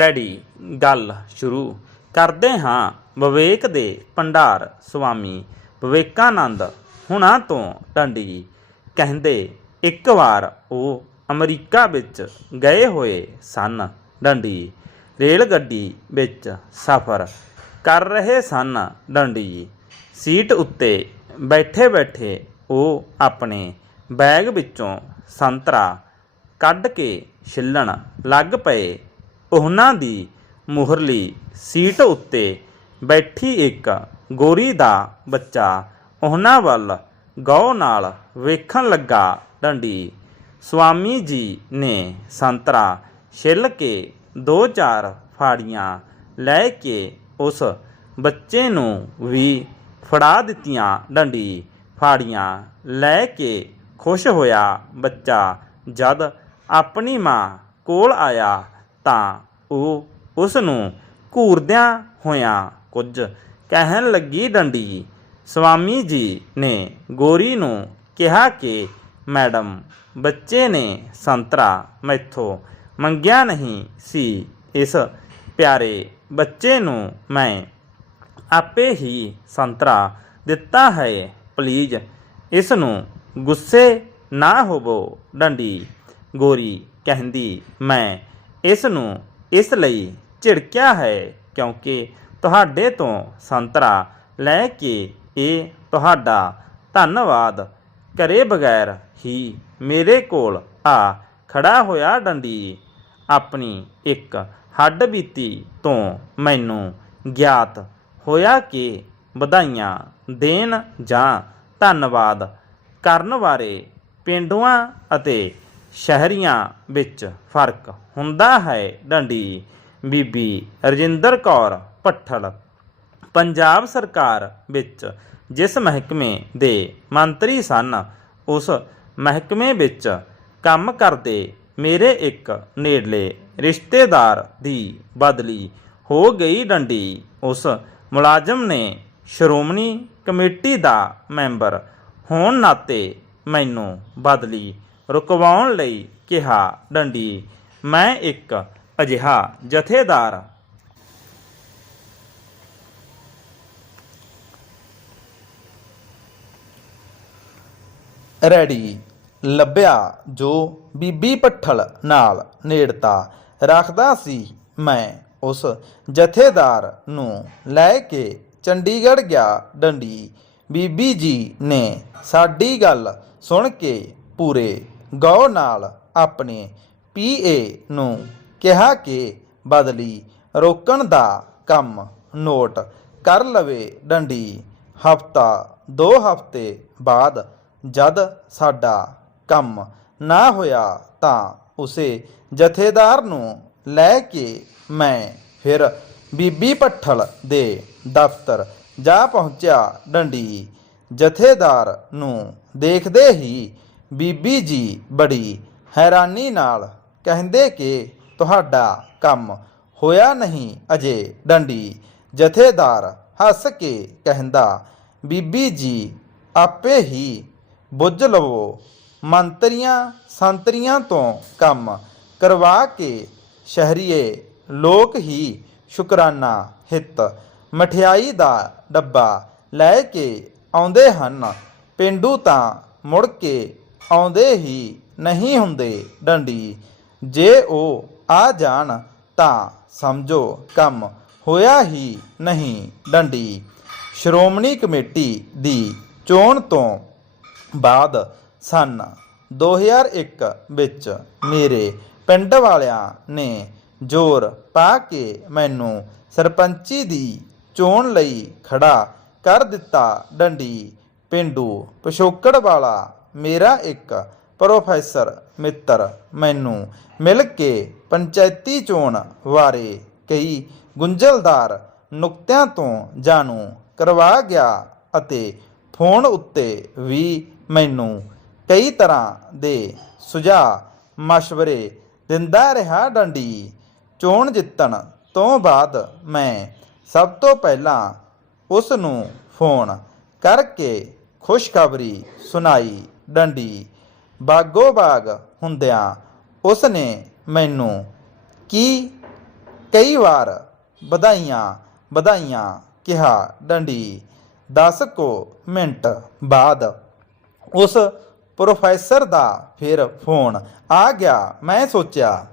Ready, ਗੱਲ ਸ਼ੁਰੂ। ਕਰਦੇ ਹਾਂ ਵਿਵੇਕ ਦੇ ਭੰਡਾਰ, ਸੁਆਮੀ ਵਿਵੇਕਾਨੰਦ ਹੁਣਾਂ ਤੋਂ ਡੰਡੀ ਕਹਿੰਦੇ, ਇੱਕ ਵਾਰ ਉਹ ਅਮਰੀਕਾ ਵਿੱਚ ਗਏ ਹੋਏ ਸਨ। ਡੰਡੀ ਰੇਲ ਗੱਡੀ ਵਿੱਚ ਸਫ਼ਰ ਕਰ ਰਹੇ ਸਨ। ਡੰਡੀ ਸੀਟ ਉੱਤੇ ਬੈਠੇ ਬੈਠੇ ਉਹ ਆਪਣੇ ਬੈਗ ਵਿੱਚੋਂ ਸੰਤਰਾ ਕੱਢ ਕੇ ਛਿੱਲਣ ਲੱਗ ਪਏ। ਉਹਨਾਂ ਦੀ ਮੁਹਰਲੀ ਸੀਟ ਉੱਤੇ ਬੈਠੀ ਇੱਕ ਗੋਰੀ ਦਾ ਬੱਚਾ ਉਹਨਾਂ ਵੱਲ ਗੌਰ ਨਾਲ ਵੇਖਣ ਲੱਗਾ। ਡੰਡੀ ਸੁਆਮੀ ਜੀ ਨੇ ਸੰਤਰਾ ਛਿੱਲ ਕੇ ਦੋ ਚਾਰ ਫਾੜੀਆਂ ਲੈ ਕੇ ਉਸ ਬੱਚੇ ਨੂੰ ਵੀ ਫੜਾ ਦਿੱਤੀਆਂ। ਡੰਡੀ ਫਾੜੀਆਂ ਲੈ ਕੇ ਖੁਸ਼ ਹੋਇਆ। ਬੱਚਾ ਜਦ ਆਪਣੀ ਮਾਂ ਕੋਲ ਆਇਆ ਤਾਂ ਉਹ ਉਸ ਨੂੰ ਘੂਰਦਿਆਂ ਹੋਇਆਂ ਕੁਝ ਕਹਿਣ ਲੱਗੀ ਡੰਡੀ। ਸਵਾਮੀ ਜੀ ਨੇ ਗੋਰੀ ਨੂੰ ਕਿਹਾ ਕਿ, ਮੈਡਮ, ਬੱਚੇ ਨੇ ਸੰਤਰਾ ਮੈਥੋਂ ਮੰਗਿਆ ਨਹੀਂ ਸੀ। ਇਸ ਪਿਆਰੇ ਬੱਚੇ ਨੂੰ ਮੈਂ ਆਪੇ ਹੀ ਸੰਤਰਾ ਦਿੱਤਾ ਹੈ। ਪਲੀਜ਼ ਇਸ ਨੂੰ ਗੁੱਸੇ ਨਾ ਹੋਵੋ, ਡੰਡੀ। ਗੋਰੀ ਕਹਿੰਦੀ, ਮੈਂ ਇਸ ਨੂੰ ਇਸ ਲਈ ਝਿੜਕਿਆ ਹੈ ਕਿਉਂਕਿ ਤੁਹਾਡੇ ਤੋਂ ਸੰਤਰਾ ਲੈ ਕੇ ਇਹ ਤੁਹਾਡਾ ਧੰਨਵਾਦ ਕਰੇ ਬਗੈਰ ਹੀ ਮੇਰੇ ਕੋਲ ਆ ਖੜਾ ਹੋਇਆ ਡੰਡੀ ਆਪਣੀ ਇੱਕ ਹੱਡ ਬੀਤੀ ਤੋਂ ਮੈਨੂੰ ਗਿਆਤ ਹੋਇਆ ਕਿ ਵਧਾਈਆਂ ਦੇਣ ਜਾਂ ਧੰਨਵਾਦ ਕਰਨ ਬਾਰੇ ਪਿੰਡੂਆਂ ਅਤੇ ਸ਼ਹਿਰੀਆਂ ਵਿੱਚ ਫ਼ਰਕ ਹੁੰਦਾ ਹੈ। ਡੰਡੀ ਬੀਬੀ ਰਜਿੰਦਰ ਕੌਰ ਪੱਠਲ ਪੰਜਾਬ ਸਰਕਾਰ ਵਿੱਚ ਜਿਸ ਮਹਿਕਮੇ ਦੇ ਮੰਤਰੀ ਸਨ, ਉਸ ਮਹਿਕਮੇ ਵਿੱਚ ਕੰਮ ਕਰਦੇ ਮੇਰੇ ਇੱਕ ਨੇੜਲੇ ਰਿਸ਼ਤੇਦਾਰ ਦੀ ਬਦਲੀ ਹੋ ਗਈ ਡੰਡੀ। ਉਸ ਮੁਲਾਜ਼ਮ ਨੇ ਸ਼੍ਰੋਮਣੀ ਕਮੇਟੀ ਦਾ ਮੈਂਬਰ ਹੋਣ ਨਾਤੇ ਮੈਨੂੰ ਬਦਲੀ ਰੁਕਵਾਉਣ ਲਈ ਕਿਹਾ, ਡੰਡੀ, ਮੈਂ ਇੱਕ ਅਜਿਹਾ ਜਥੇਦਾਰ ਰੈਡੀ, ਲੱਭਿਆ ਜੋ ਬੀਬੀ ਪੱਠਲ ਨਾਲ ਨੇੜਤਾ ਰੱਖਦਾ ਸੀ, ਮੈਂ ਉਸ ਜਥੇਦਾਰ ਨੂੰ ਲੈ ਕੇ ਚੰਡੀਗੜ੍ਹ ਗਿਆ। ਡੰਡੀ, ਬੀਬੀ ਜੀ ਨੇ ਸਾਡੀ ਗੱਲ ਸੁਣ ਕੇ ਪੂਰੇ ਗੌ ਨਾਲ ਆਪਣੇ ਪੀਏ ਨੂੰ ਕਿਹਾ ਕਿ ਬਦਲੀ ਰੋਕਣ ਦਾ ਕੰਮ ਨੋਟ ਕਰ ਲਵੇ ਡੰਡੀ। ਹਫਤਾ, ਦੋ ਹਫ਼ਤੇ ਬਾਅਦ ਜਦ ਸਾਡਾ ਕੰਮ ਨਾ ਹੋਇਆ ਤਾਂ ਉਸੇ ਜਥੇਦਾਰ ਨੂੰ ਲੈ ਕੇ ਮੈਂ ਫਿਰ ਬੀਬੀ ਪੱਠਲ ਦੇ ਦਫ਼ਤਰ ਜਾ ਪਹੁੰਚਿਆ। ਡੰਡੀ ਜਥੇਦਾਰ ਨੂੰ ਦੇਖਦੇ ਹੀ ਬੀਬੀ ਜੀ ਬੜੀ ਹੈਰਾਨੀ ਨਾਲ ਕਹਿੰਦੇ ਕਿ ਤੁਹਾਡਾ ਕੰਮ ਹੋਇਆ ਨਹੀਂ ਅਜੇ ਡੰਡੀ। ਜਥੇਦਾਰ ਹੱਸ ਕੇ ਕਹਿੰਦਾ, ਬੀਬੀ ਜੀ, ਆਪੇ ਹੀ ਬੁੱਝ ਲਵੋ। ਮੰਤਰੀਆਂ, ਸੰਤਰੀਆਂ ਤੋਂ ਕੰਮ ਕਰਵਾ ਕੇ ਸ਼ਹਿਰੀਏ ਲੋਕ ਹੀ ਸ਼ੁਕਰਾਨਾ ਹਿੱਤ। ਮਠਿਆਈ ਦਾ ਡੱਬਾ ਲੈ ਕੇ ਆਉਂਦੇ ਹਨ। ਪਿੰਡੂ ਤਾਂ ਮੁੜ ਕੇ ਆਉਂਦੇ ਹੀ ਨਹੀਂ ਹੁੰਦੇ ਡੰਡੀ। ਜੇ ਉਹ ਆ ਜਾਣ ਤਾਂ ਸਮਝੋ ਕੰਮ ਹੋਇਆ ਹੀ ਨਹੀਂ ਡੰਡੀ। ਸ਼੍ਰੋਮਣੀ ਕਮੇਟੀ ਦੀ ਚੋਣ ਤੋਂ ਬਾਅਦ ਸਨ 2001 ਵਿੱਚ ਮੇਰੇ ਪਿੰਡ ਵਾਲਿਆਂ ਨੇ ਜ਼ੋਰ ਪਾ ਕੇ ਮੈਨੂੰ ਸਰਪੰਚੀ ਦੀ ਚੋਣ ਲਈ ਖੜਾ ਕਰ ਦਿੱਤਾ। ਡੰਡੀ ਪਿੰਡੂ ਪਿਛੋਕੜ ਵਾਲਾ ਮੇਰਾ ਇੱਕ ਪ੍ਰੋਫੈਸਰ ਮਿੱਤਰ ਮੈਨੂੰ ਮਿਲ ਕੇ ਪੰਚਾਇਤੀ ਚੋਣ ਬਾਰੇ ਕਈ ਗੁੰਝਲਦਾਰ ਨੁਕਤਿਆਂ ਤੋਂ ਜਾਣੂ ਕਰਵਾ ਗਿਆ ਅਤੇ ਫੋਨ ਉੱਤੇ ਵੀ ਮੈਨੂੰ ਕਈ ਤਰ੍ਹਾਂ ਦੇ ਸੁਝਾਅ مشਵਰੇ ਦਿੰਦਾ ਰਿਹਾ ਡੰਡੀ। ਚੋਣ ਜਿੱਤਣ ਤੋਂ ਬਾਅਦ ਮੈਂ ਸਭ ਤੋਂ ਪਹਿਲਾਂ ਉਸ ਨੂੰ ਫੋਨ ਕਰਕੇ ਖੁਸ਼ਖਬਰੀ ਸੁਣਾਈ। ਡੰਡੀ, ਬਾਗੋ ਬਾਗ ਹੁੰਦਿਆਂ ਉਸ ਨੇ ਮੈਨੂੰ ਕੀ ਕਈ ਵਾਰ ਵਧਾਈਆਂ ਵਧਾਈਆਂ ਕਿਹਾ? ਡੰਡੀ 10 ਕੋ ਮਿੰਟ ਬਾਅਦ ਉਸ ਪ੍ਰੋਫੈਸਰ ਦਾ ਫਿਰ ਫੋਨ ਆ ਗਿਆ। ਮੈਂ ਸੋਚਿਆ